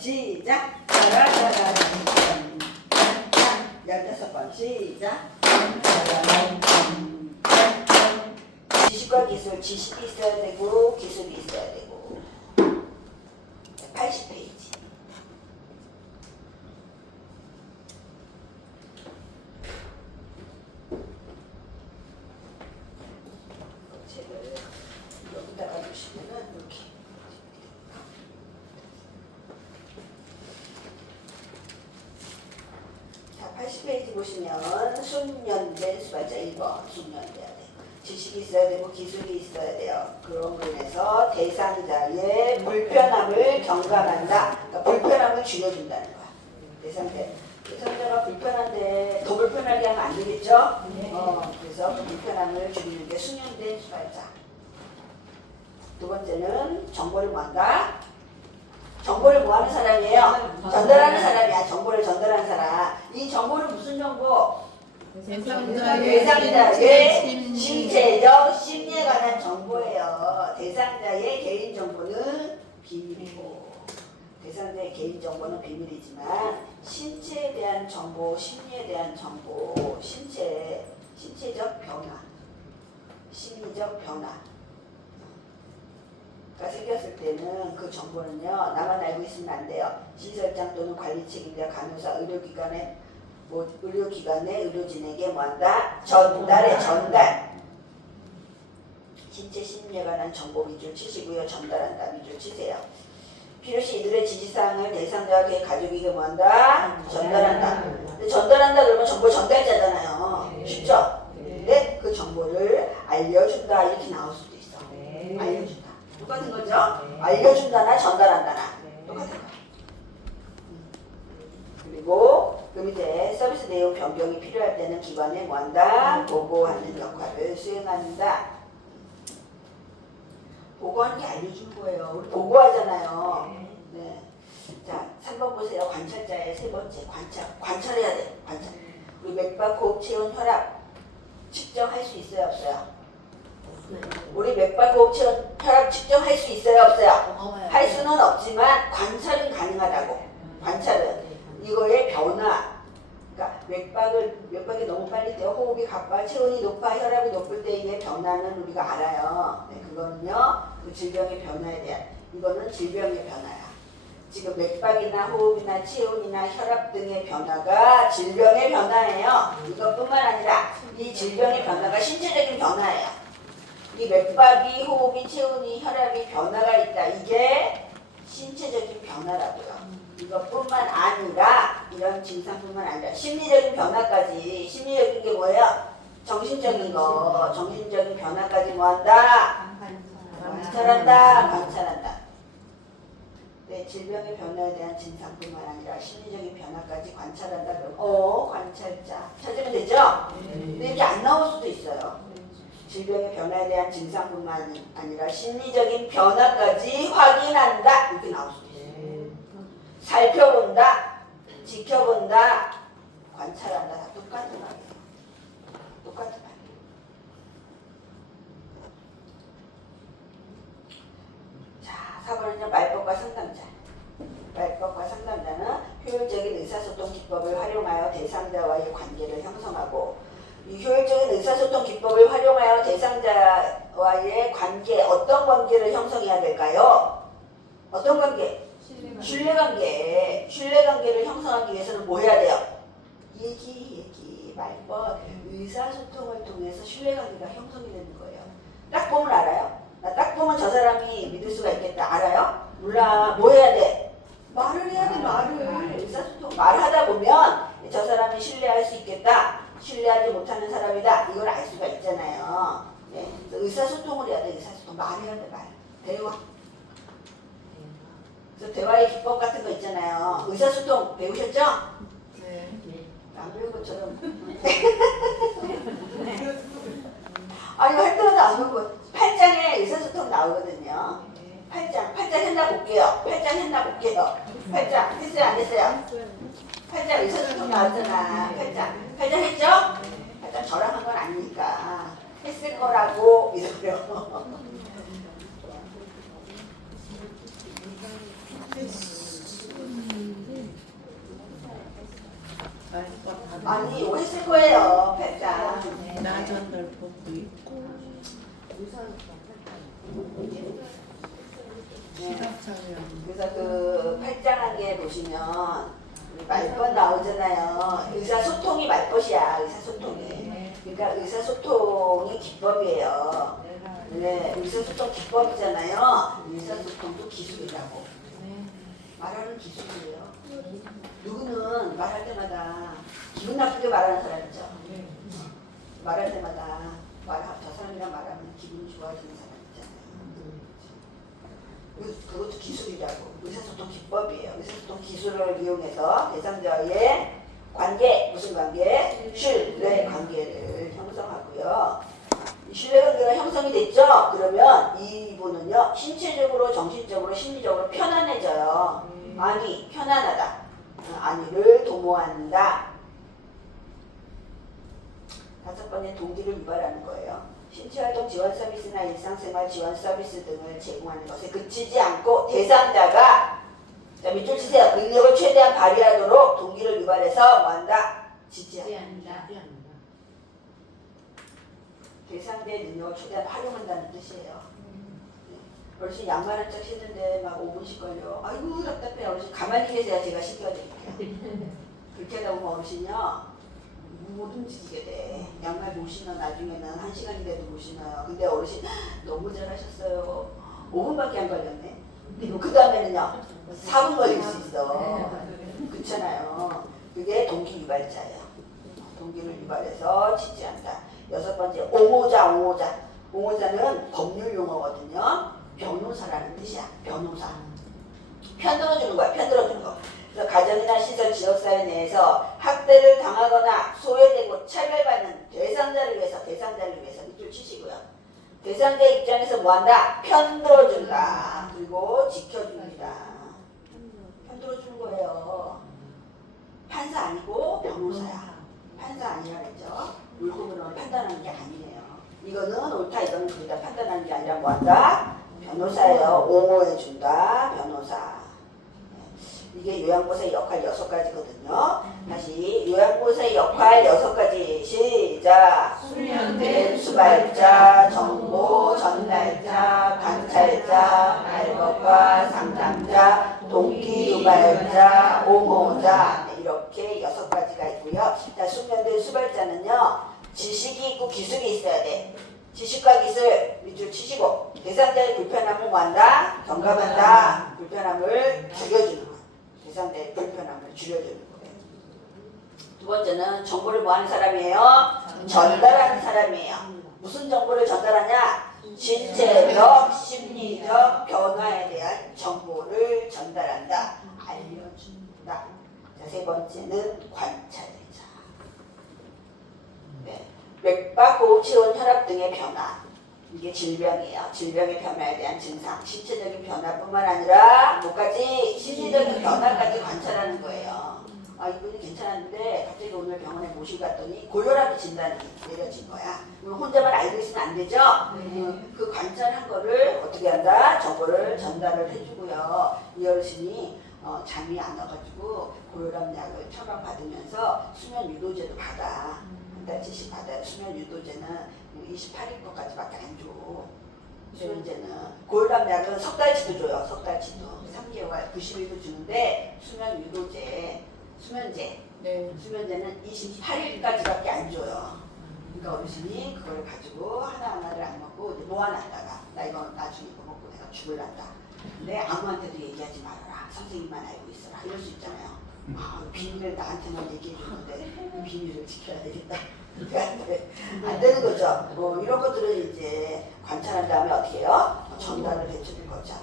시작. 짜라짜라 16번 시작. 지식과 기술, 지식이 있어야 되고 기술이 있어야 되고. 80페이지. 책을 여기다가 놓으시면은 이렇게. 자, 80페이지 보시면 숙련된 수발자 1번 숙련돼야 돼. 지식이 있어야 되고 기술이 있어야 돼요. 그런 면에서 대상자의 불편함을 경감한다. 그러니까 불편함을 줄여준다는 거야. 대상자가 불편한데 더 불편하게 하면 안 되겠죠? 그래서 그 불편함을 줄이는 게 숙련된 수발자. 두 번째는 정보를 뭐한다? 정보를 뭐하는 사람이에요? 전달하는 사람이야. 정보를 전달하는 사람. 이 정보는 무슨 정보? 대상자의 신체적 심리에 관한 정보예요. 대상자의 개인 정보는 비밀이고, 대상자의 개인 정보는 비밀이지만 신체에 대한 정보, 심리에 대한 정보, 신체적 변화, 심리적 변화 가 생겼을 때는 그 정보는요, 나만 알고 있으면 안 돼요. 시설장 또는 관리 책임자, 간호사, 의료기관의 의료진에게 뭐한다? 전달해. 전달. 신체 심리에 관한 정보 밑줄 치시고요. 전달한다. 밑줄 치세요. 필요시 이들의 지시사항을 대상자와 그의 가족에게 뭐한다? 전달한다. 근데 전달한다 그러면 정보 전달자잖아요. 쉽죠? 근데 그 정보를 알려준다 이렇게 나올 수도 있어. 알려준다. 똑같은 거죠? 알려준다나 전달한다나 똑같은 거야. 그리고 그 밑에 서비스 내용 변경이 필요할 때는 기관에 뭐한다? 보고하는 역할을 수행한다. 보고하는 게 알려주는 거예요. 우리 보고하잖아요. 네. 자, 3번 보세요. 관찰자의 세 번째. 관찰해야 돼. 관찰. 우리 맥박, 호흡, 체온, 혈압 측정할 수 있어요? 없어요? 우리 맥박, 호흡, 체온, 혈압 측정할 수 있어요? 없어요? 할 수는 없지만 관찰은 가능하다고. 관찰은 이거의 변화. 그러니까 맥박이 너무 빨리 뛰어 호흡이 가빠, 체온이 높아, 혈압이 높을 때의 변화는 우리가 알아요. 네, 그거는요, 그 질병의 변화에 대한, 이거는 질병의 변화야. 지금 맥박이나 호흡이나 체온이나 혈압 등의 변화가 질병의 변화예요. 이것뿐만 아니라 이 질병의 변화가 신체적인 변화예요. 이 맥박이, 호흡이, 체온이, 혈압이 변화가 있다. 이게 신체적인 변화라고요. 이것뿐만 아니라 이런 증상뿐만 아니라 심리적인 변화까지. 심리적인 게 뭐예요? 정신적인 거. 정신적인 변화까지 뭐한다? 관찰한다. 네, 질병의 변화에 대한 증상뿐만 아니라 심리적인 변화까지 관찰한다. 그럼 관찰자 찾으면 되죠? 근데 이게 안 나올 수도 있어요. 질병의 변화에 대한 증상뿐만 아니라 심리적인 변화까지 확인한다. 이렇게 나올 수도 있어요. 살펴본다, 지켜본다, 관찰한다. 다 똑같은 말이에요. 똑같은 말이에요. 자, 4번은요. 말법과 상담자. 말법과 상담자는 효율적인 의사소통 기법을 활용하여 대상자와의 관계를 형성하고, 이 효율적인 의사소통 기법을 활용하여 대상자와의 관계, 어떤 관계를 형성해야 될까요? 어떤 관계? 신뢰관계. 신뢰관계를 형성하기 위해서는 뭐 해야 돼요? 얘기, 말법, 의사소통을 통해서 신뢰관계가 형성이 되는 거예요. 딱 보면 알아요? 나 딱 보면 저 사람이 믿을 수가 있겠다. 알아요? 몰라. 뭐 해야 돼? 말을 해야 돼. 말을. 의사소통 말하다 보면 저 사람이 신뢰할 수 있겠다. 신뢰하지 못하는 사람이다. 이걸 알 수가 있잖아요. 네. 의사소통을 해야 돼. 의사소통. 말해야 돼. 말. 대화. 그래서 대화의 기법 같은 거 있잖아요. 의사소통 배우셨죠? 네. 안 배운 것처럼. 아니, 할 때마다 안 배우고 8장에 의사소통 나오거든요. 8장 했나 볼게요. 8장 했어요? 안 했어요? 8장 의사소통 나왔잖아. 8장 했죠? 8장 저랑 한 건 아니니까 했을 거라고 믿어요. 아니 이거 했을 거예요. 팔짱. 나전달 보고 있고 시각장애는 그래서 그 팔짱한 게 보시면 우리 말벗 나오잖아요. 의사소통이 말벗이야. 의사소통이. 그러니까 의사소통이 기법이에요. 네, 의사소통 기법이잖아요. 의사소통도 기술이라고. 말하는 기술이에요. 누구는 말할 때마다 기분 나쁘게 말하는 사람 있죠. 말할 때마다 저 사람이랑 말하면 기분이 좋아지는 사람 있잖아요. 그것도 기술이라고. 의사소통 기법이에요. 의사소통 기술을 이용해서 대상자의 관계, 무슨 관계? 신뢰 관계를 형성하고요. 신뢰 관계가 형성이 됐죠? 그러면 이분은요, 신체적으로, 정신적으로, 심리적으로 편안해져요. 아니, 편안하다. 아니를 도모한다. 5번째, 동기를 유발하는 거예요. 신체활동 지원 서비스나 일상생활 지원 서비스 등을 제공하는 것에 그치지 않고 대상자가, 자, 밑줄 치세요. 능력을 최대한 발휘하도록 동기를 유발해서 뭐한다? 지지한다. 대상자의 능력을 최대한 활용한다는 뜻이에요. 어르신 양말 한 짝 신는데 막 5분씩 걸려. 아이고 답답해. 어르신 가만히 계세요. 제가 신겨드릴게요. 그렇게 하다 보면 어르신이요 못 움직이게 돼. 양말 못 신어. 나중에는 1시간인데도 못 신어요. 근데 어르신 너무 잘하셨어요. 5분밖에 안 걸렸네. 그리고 그 다음에는요 4분 걸릴 수 있어. 그렇잖아요. 그게 동기 유발자예요. 동기를 유발해서 지지한다. 6번째, 옹호자. 옹호자는 법률 용어거든요. 변호사라는 뜻이야. 변호사. 편들어주는 거야. 편들어주는 거. 그래서 가정이나 시설, 지역사회 내에서 학대를 당하거나 소외되고 차별받는 대상자를 위해서 밑줄 치시고요. 대상자 입장에서 뭐한다? 편들어준다. 그리고 지켜줍니다. 편들어주는 거예요. 판사 아니고 변호사야. 판사 아니라 그랬죠. 물고문은 판단하는 게 아니에요. 이거는 옳다, 이거는 그렇다 판단하는 게 아니라 뭐한다? 변호사예요. 옹호해준다. 변호사. 이게 요양보호사의 역할 6가지거든요. 다시 요양보호사의 역할 6가지. 시작. 수면대 수발자, 정보 전달자, 관찰자, 말벗과 상담자, 동기 유발자, 옹호자. 이렇게 6가지가 있고요. 자, 숙련된 수발자는요, 지식이 있고 기술이 있어야 돼. 지식과 기술 밑줄 치시고, 대상자의 불편함을 뭐한다? 경감한다. 불편함을 줄여주는 거야. 대상자의 불편함을 줄여주는 거예요. 2번째는 정보를 뭐하는 사람이에요? 전달하는 사람이에요. 무슨 정보를 전달하냐? 신체적, 심리적 변화에 대한 정보를 전달한다. 알려준다. 자, 3번째는 관찰자. 네. 맥박, 호흡, 체온, 혈압 등의 변화. 이게 질병이에요. 질병의 변화에 대한 증상. 신체적인 변화뿐만 아니라 뭐까지? 심리적인 변화까지 관찰하는 거예요. 아, 이분이 괜찮았는데 갑자기 오늘 병원에 모시고 갔더니 고혈압이 진단이 내려진 거야. 혼자만 알고 있으면 안 되죠? 그 관찰한 거를 어떻게 한다? 정보를 전달을 해주고요. 이 어르신이 잠이 안 와가지고 고혈압 약을 처방받으면서 수면 유도제도 받아. 한 달치씩 받아요. 수면 유도제는 28일 거까지밖에 안 줘. 수면제는. 고혈압 약은 석 달치도 줘요. 석 달치도. 3개월 90일도 주는데 수면 유도제, 수면제. 수면제는 28일까지밖에 안 줘요. 그러니까 어르신이 그걸 가지고 하나하나를 안 먹고 이제 모아놨다가 나 이거 나중에 이거 먹고 내가 죽을란다. 근데 아무한테도 얘기하지 말아라. 선생님만 알고 있어라. 이럴 수 있잖아요. 아, 비밀을 나한테만 얘기해 주는데 비밀을 지켜야 되겠다. 안 되는 거죠. 이런 것들을 이제 관찰한 다음에 어떻게 해요? 전달을 해주는 거죠.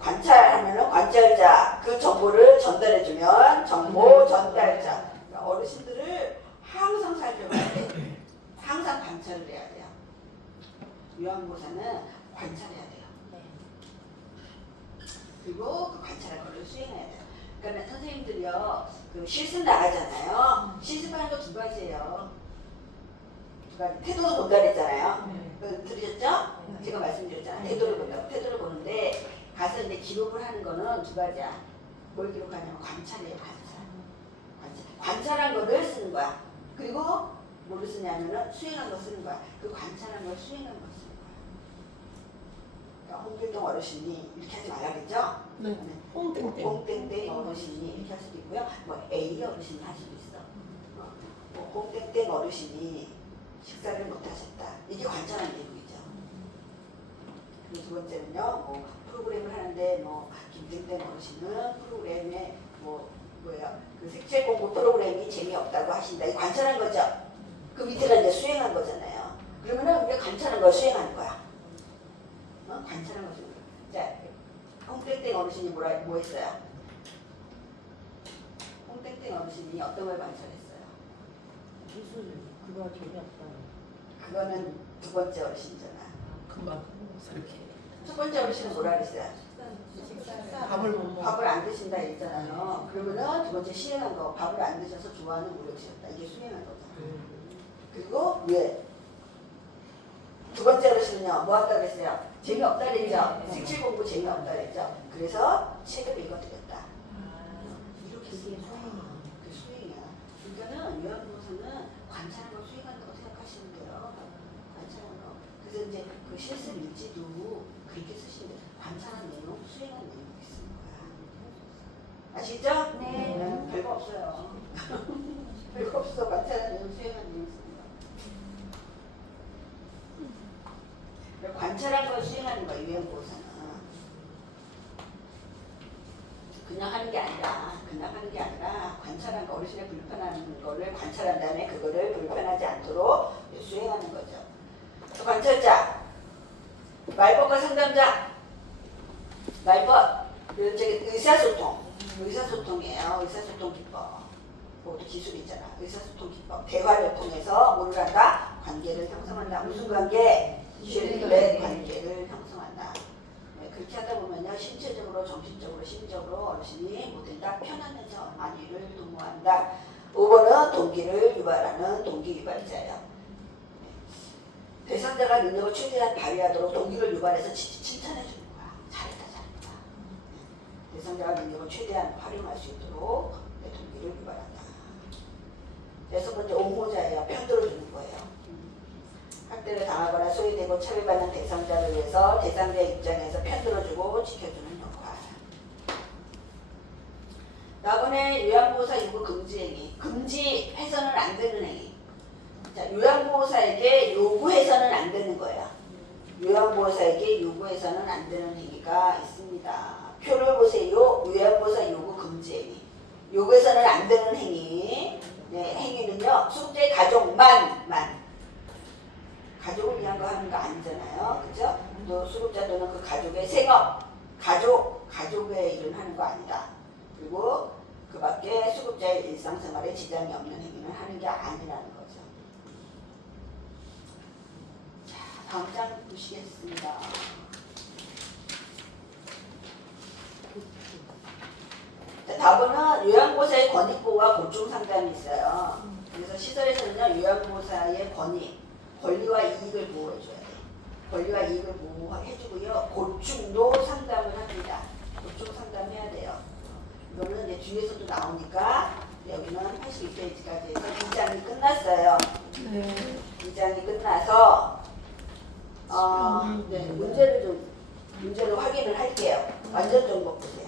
관찰하면은 관찰자, 그 정보를 전달해주면 정보 전달자. 그러니까 어르신들을 항상 살펴봐야 돼. 항상 관찰을 해야 돼요. 요양보호사는 관찰해야 돼요. 그리고 그 관찰할 거를 수행해야 돼요. 그러니까 선생님들이요, 그 실습 나가잖아요. 실습하는 거 2가지예요. 2가지. 태도도 본다 그랬잖아요. 들으셨죠? 제가 말씀드렸잖아요. 태도를 본다고. 태도를 보는데 가서 이제 기록을 하는 거는 2가지야. 뭘 기록하냐면 관찰이에요. 관찰. 관찰한 거를 쓰는 거야. 그리고 뭐를 쓰냐면은 수행한 거 쓰는 거야. 그 관찰한 걸 수행한 거 쓰는 거야. 그러니까 홍길동 어르신이 이렇게 하지 말라 그랬죠? 네. 뽕땡땡. 뽕땡땡 어르신이 이렇게 할 수도 있고요. 뭐 A 어르신이 할 수도 있어. 뭐 뽕땡땡 어르신이 식사를 못 하셨다. 이게 관찰한 내용이죠. 그리고 두 번째는요. 뭐 프로그램을 하는데 뭐 김땡땡 어르신은 프로그램에 그 색칠 공부 프로그램이 재미없다고 하신다. 이 관찰한 거죠. 그 밑에가 이제 수행한 거잖아요. 그러면은 우리가 관찰한 걸 수행하는 거야. 관찰한 거죠. 자, 홍땡땡 어르신이 뭐 했어요? 홍땡땡 어르신이 어떤 걸 관찰했어요? 기술 그거 재미없다. 그거는 두 번째 어르신이잖아. 금방 이렇게 첫 번째 어르신은 뭐라 그랬어요? 밥을 못 먹어. 밥을 안 드신다 했잖아요. 그러면은 두 번째 수행한 거, 밥을 안 드셔서 좋아하는 무력이셨다. 이게 수행한 거죠. 그리고 왜? 두 번째 어르신은요, 뭐 한다 그랬어요? 재미없다 그랬죠? 색칠 공부 재미없다 그랬죠? 그래서 책을 읽어드렸다. 이렇게 그게 쓰는 거야. 수행이야. 그 수행이야. 그러니까는 요한보고서는 관찰한 거 수행한다고 생각하시면 돼요. 관찰한 거. 그래서 이제 그 실습 일지도 그렇게 쓰시면 돼요. 관찰한 내용, 수행한 내용 이렇게 쓰는 거야. 아시죠? 네. 별거 없어요. 별거 없어. 관찰한 내용, 수행한 내용 쓰는 거. 관찰한 걸 수행하는 거예요. 요한보고서는. 그냥 하는 게 아니라 관찰한 거, 어르신의 불편한 거를 관찰한 다음에 그거를 불편하지 않도록 수행하는 거죠. 또 관찰자, 말법과 상담자, 말법, 그리고 저기 의사소통이에요. 의사소통 기법. 그것도 기술이잖아. 의사소통 기법. 대화를 통해서 뭐를 한다? 관계를 형성한다. 무슨 관계? 신뢰 관계를 형성한다. 네, 그렇게 하다 보면요, 신체적으로, 정신적으로, 심리적으로 어르신이 모두 다 편안해져 안위를 도모한다. 5번은 동기를 유발하는 동기 유발자예요. 네. 대상자가 능력을 최대한 발휘하도록 동기를 유발해서 칭찬해 주는 거야. 잘했다. 네. 대상자가 능력을 최대한 활용할 수 있도록 동기를 유발한다. 여섯 번째 옹호자예요. 편들어 주는 거예요. 학대를 당하거나 소외되고 차별받는 대상자를 위해서 대상자의 입장에서 편들어주고 지켜주는 역할. 다음에 요양보호사 요구 금지행위. 금지해서는 안 되는 행위. 자, 요양보호사에게 요구해서는 안 되는 거예요. 요양보호사에게 요구해서는 안 되는 행위가 있습니다. 표를 보세요. 요양보호사 요구 금지행위. 요구해서는 안 되는 행위. 네, 행위는요. 숙제 가족만. 가족을 위한 거 하는 거 아니잖아요. 그죠? 또 수급자 또는 그 가족의 생업, 가족의 일을 하는 거 아니다. 그리고 그 밖에 수급자의 일상생활에 지장이 없는 행위는 하는 게 아니라는 거죠. 자, 다음 장 보시겠습니다. 자, 다음은 요양보호사의 권익보호와 고충상담이 있어요. 그래서 시설에서는요, 요양보호사의 권리와 이익을 보호해줘야 돼. 권리와 이익을 보호해주고요. 고충도 상담을 합니다. 고충 상담해야 돼요. 이거는 이제 뒤에서도 나오니까 여기는 82페이지까지 해서 2장이 끝났어요. 네. 2장이 끝나서 네, 문제를 확인을 할게요. 완전 정복 보세요.